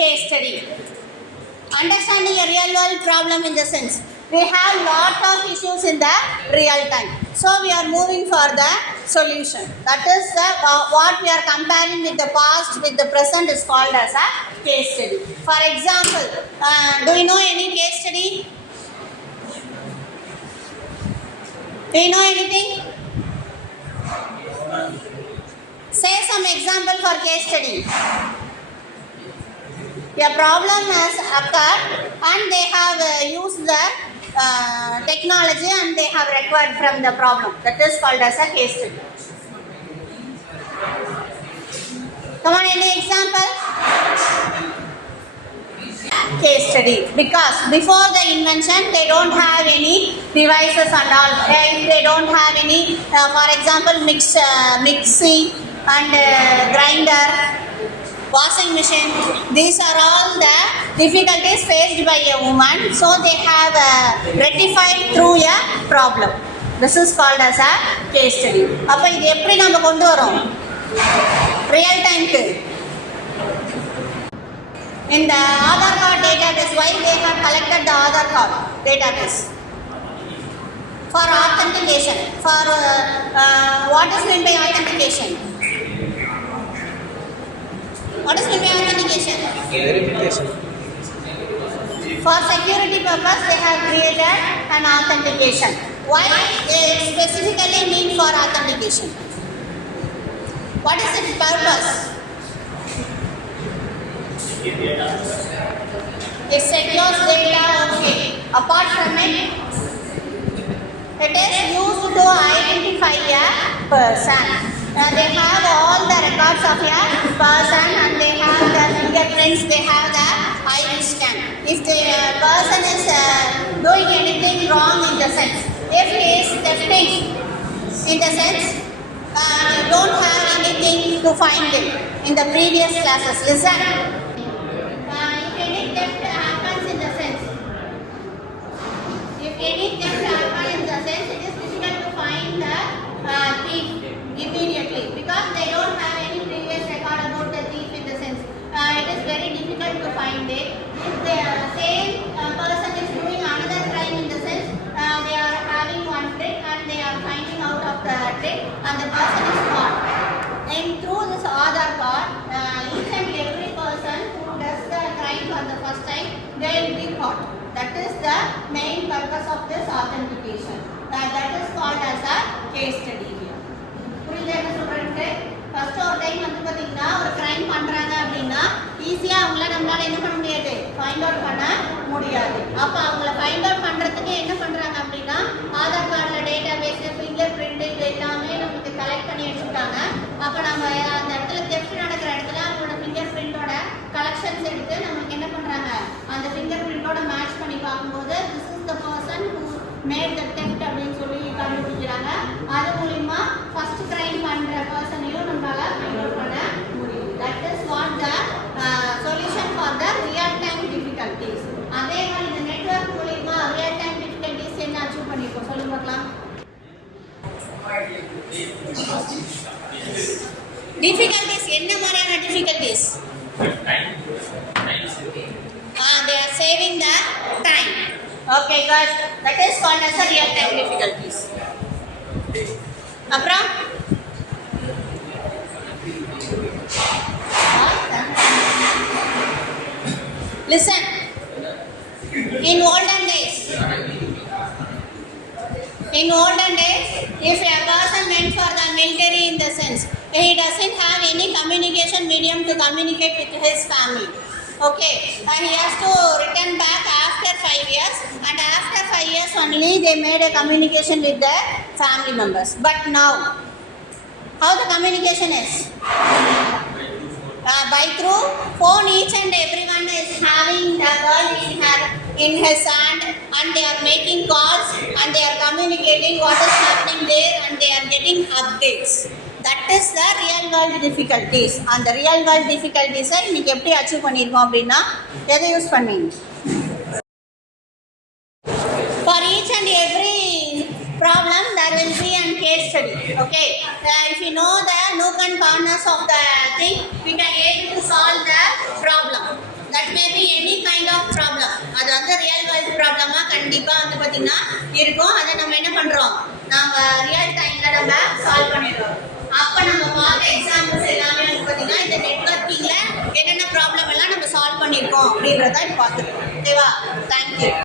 case study. Understanding a real world problem in the sense we have lot of issues in the real time, so we are moving for the solution. That is the what we are comparing with the past with the present is called as a case study. For example, do you know any case study? Do you know anything? Say some example for case study. A problem has occurred and they have used the technology and they have recovered from the problem. That is called as a case study. Come on, any example? Case study. Because before the invention they don't have any devices and all. They don't have any, for example, mixing and grinder, washing machine. These are all the difficulties faced by a woman, so they have rectified through a problem. This is called as a case study. அப்ப இது எப்படி நம்ம கொண்டு வரோம் real time க்கு? In the Aadhaar card database, why they have collected the Aadhaar card database? For authentication. For what is meant by authentication? What is meant by authentication? Verification. For security purpose, they have created an authentication. Why they specifically mean for authentication? What is its purpose? It secures data. Okay. Apart from it, it is used to identify a person. They have all the records of a person and they have the fingerprints, they have the eye scan. If the person is doing anything wrong in the sense, if he is thefting in the sense, you don't have anything to find him. In the previous classes, listen. If any theft happens in the sense, it is difficult to find the thief immediately because they don't have any previous record about the thief in the sense. It is very difficult to find it. If the same person is doing another crime in the sense, they are having one trick and they are finding out of the trick and the person is caught. And through this Aadhaar card, each and every person who does the crime for the first time, they will be caught. That is the main purpose of this authentication. That is called as a case study here. புரியுதா என்ன சொல்றேன்னு? First ஒரு time வந்து பாத்தீங்கன்னா ஒரு crime பண்றாங்க அப்படின்னா ஈஸியா நம்மளால என்ன பண்ண முடியாது, ஃபைண்ட் அவுட் பண்ண முடியாது. அப்ப அவங்கள ஃபைண்ட் அவுட் பண்றதுக்கு என்ன பண்றாங்க அப்படின்னா ஆதார் கார்டுல டேட்டா பேஸ், ஃபிங்கர் பிரிண்ட் இது எல்லாமே நமக்கு கலெக்ட் பண்ணி வச்சிருக்காங்க. அப்ப நம்ம அந்த இடத்துல தெஃப்ட் நடக்கிற இடத்துல அவங்களோட ஃபிங்கர் பிரிண்டோட கலெக்ஷன்ஸ் எடுத்து நமக்கு என்ன பண்றாங்க, அந்த ஃபிங்கர் பிரிண்டோட மேட்ச் பண்ணி பார்க்கும்போது this is the person who made the theft அப்படின்னு சொல்லி கண்டுபிடிக்கிறாங்க. அது மூலமா ஃபர்ஸ்ட் கிரைம் பண்ற பர்சனையும் நம்மளால ஃபைண்ட் அவுட் பண்ண முடியும். That is what the solution for the real time difficulties. அதே மாதிரி இந்த நெட்வொர்க் மூலமா ரியல் டைம் டிஃபிகல்டிஸ் என்ன அச்சீவ் பண்ணிருக்கோம் சொல்லுங்க பார்க்கலாம். டிஃபிகல்டிஸ் என்ன மாதிரியான difficulties? They are saving the time. Okay, good. That is called as a real time difficulties. அப்புறம் listen. In olden days, if a person went for the military in the sense, he doesn't have any communication medium to communicate with his family. Okay, and he has to return back after 5 years, and after 5 years only they made a communication with their family members. But now, how the communication is? By through phone, each and everyone is having the girl in his hand and they are making calls and they are communicating what is happening there and they are getting updates. That is the real world difficulties. And the real world difficulties இன்னைக்கு எப்படி achieve பண்ணிருக்கோம் அப்படின்னா எதை use பண்ணுவீங்க? For each and every problem there will be a case study. Okay, if you know the nook and corners of the thing, we can able to solve the problem. may be any kind of problem. அது வந்து real world ப்ராப்ளமா கண்டிப்பா வந்து பாத்தீங்கன்னா இருக்கும். அதை நம்ம என்ன பண்றோம், நம்ம ரியல் டைம்ல நம்ம சால்வ் பண்ணிடுறோம். அப்ப நம்ம பார்த்த எக்ஸாம்பிள்ஸ் எல்லாமே வந்து பாத்தீங்கன்னா இந்த நெட்வொர்க்கிங்ல என்னென்ன ப்ராப்ளம் எல்லாம் நம்ம சால்வ் பண்ணிருக்கோம் அப்படின்றத பார்த்துருக்கோம்.